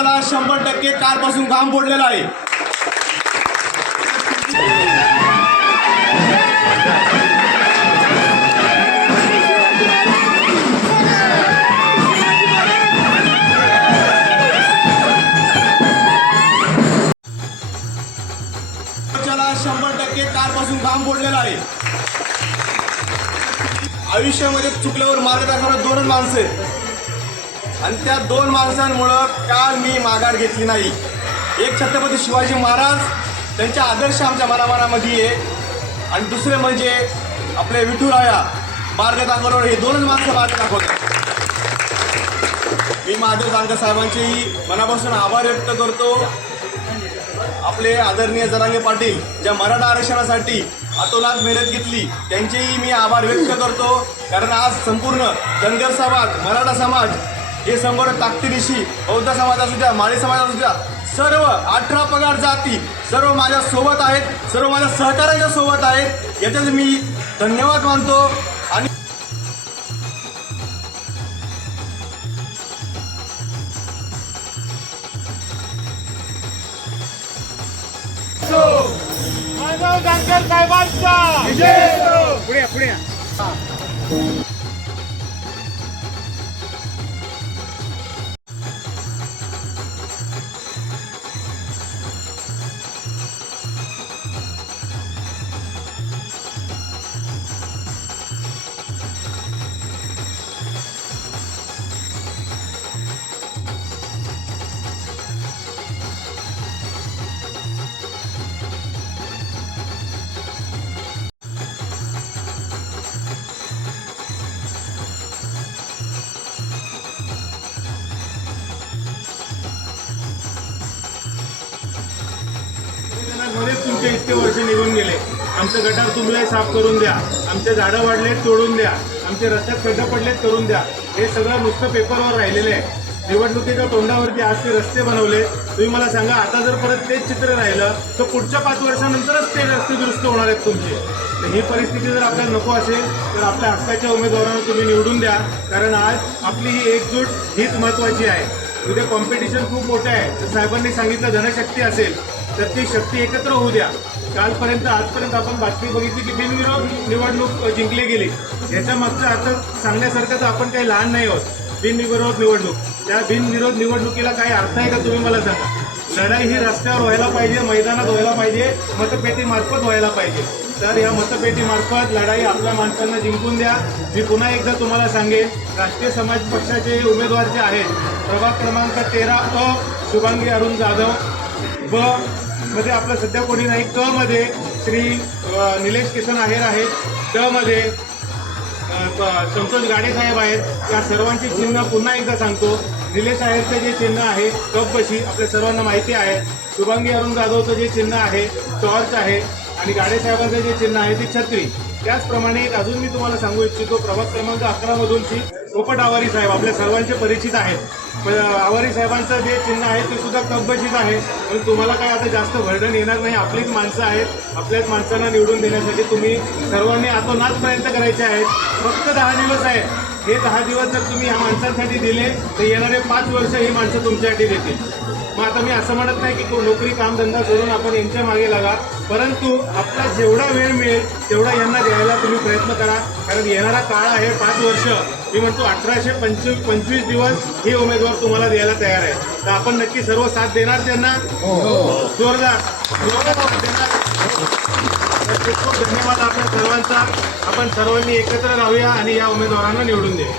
मोर्चाला 100% कालपासून घाम फोडलेला आहे. मोर्चाला 100% कालपासून घाम फोडलेला आहे. आयुष्यामध्ये चुकल्यावर मार्ग दाखवणारे दोनच माणसं आहेत आणि त्या दोन माणसांमुळं काल मी माघार घेतली नाही. एक छत्रपती शिवाजी महाराज, त्यांचे आदर्श आमच्या मनामध्ये आहे आणि दुसरे म्हणजे आपले विठुराया मार्ग दाखवणारे. हे दोनच माणसं मार्ग दाखवतात. मी महादेव जानकर साहेबांचेही मनापासून आभार व्यक्त करतो. आपले आदरणीय जरांगे पाटील ज्या मराठा आरक्षणासाठी अतोनात मेहनत घेतली त्यांचेही मी आभार व्यक्त करतो. कारण आज संपूर्ण धनगर समाज, मराठा समाज हे संपूर्ण ताकदीनिशी बौद्ध समाज असू द्या, माळी समाज असू द्या, सर्व 18 पगार जाती सर्व माझ्या सोबत आहेत, सर्व माझ्या सहकार्याच्या सोबत आहेत. याच्यात मी धन्यवाद मानतो. आणि महादेव जानकर साहेबांचा पुढे पुढे मध्येच तुमचे इतके वर्ष निघून गेले. आमचं गटार तुंबलंय, साफ करून द्या. आमचे झाडं वाढलेत, तोडून द्या. आमचे रस्त्यात खड्डे पडलेत, करून द्या. हे सगळं नुसतं पेपरवर राहिलेलं आहे. निवडणुकीच्या तोंडावरती आज ते रस्ते बनवले. तुम्ही मला सांगा, आता जर परत तेच चित्र राहिलं तर पुढच्या 5 वर्षानंतरच ते रस्ते दुरुस्त होणार आहेत तुमचे. तर ही परिस्थिती जर आपल्याला नको असेल तर आपल्या हक्काच्या उमेदवारांना तुम्ही निवडून द्या. कारण आज आपली ही एकजूट हीच महत्त्वाची आहे. उद्या कॉम्पिटिशन खूप मोठं आहे. तर साहेबांनी सांगितलं धनशक्ती असेल तर ती शक्ती एकत्र होऊ द्या. आजपर्यंत आपण बातमी बघितली की बिनविरोध निवडणूक जिंकली गेली. याच्या मागचा अर्थ सांगण्यासारखं तर आपण काही लहान नाही आहोत. बिनविरोध निवडणूक, त्या बिनविरोध निवडणुकीला काही अर्थ आहे का तुम्ही मला सांगा. लढाई ही रस्त्यावर व्हायला पाहिजे, मैदानात व्हायला पाहिजे, मतपेटीमार्फत व्हायला पाहिजे. तर या मतपेटीमार्फत लढाई आपल्या माणसांना जिंकून द्या. मी पुन्हा एकदा तुम्हाला सांगेन, राष्ट्रीय समाज पक्षाचे उमेदवार जे आहेत, प्रभाग क्रमांक 13 शुभांगी अरुण जाधव, ब मध्ये आपलं सध्या कोणी नाही, क मध्ये श्री निलेश किसन आहेर आहेत, ड मध्ये संतोष गाडे साहेब आहेत. या सर्वांची चिन्ह पुन्हा एकदा सांगतो. निलेश आहेरचं जे चिन्ह आहे कपबशी आपल्या सर्वांना माहिती आहे. शुभांगी अरुण जाधवचं जे चिन्ह आहे टॉर्च आहे आणि गाडे साहेबांचं जे चिन्ह आहे ते छत्री. त्याचप्रमाणे अजून मी तुम्हाला सांगू इच्छितो, प्रभाग क्रमांक 11 मधून श्री पोपट आवारी साहेब आपल्या सर्वांचे परिचित आहेत. आवारी साहेबांचं जे चिन्ह आहे ते सुद्धा कपबशीच आहे. पण तुम्हाला काय आता जास्त वर्णन येणार नाही. आपलीच माणसं आहेत. आपल्याच माणसांना निवडून देण्यासाठी तुम्ही सर्वांनी आतोनात प्रयत्न करायचे आहेत. फक्त 10 दिवस आहेत. हे 10 दिवस जर तुम्ही ह्या माणसांसाठी दिले तर येणारे 5 वर्ष ही माणसं तुमच्यासाठी देतील. मग आता मी असं म्हणत नाही की नोकरी कामधंदा सोडून आपण यांच्या मागे लागा, परंतु आपला जेवढा वेळ मिळेल तेवढा यांना द्यायला तुम्ही प्रयत्न करा. कारण येणारा काळ आहे 5 वर्ष. मी म्हणतो 1825 दिवस हे उमेदवार तुम्हाला द्यायला तयार आहे. तर आपण नक्की सर्व साथ देणार त्यांना. जोरदार साथ देणार. खूप खूप धन्यवाद आपल्या सर्वांचा. आपण सर्वांनी एकत्र राहूया आणि या उमेदवारांना निवडून देऊ.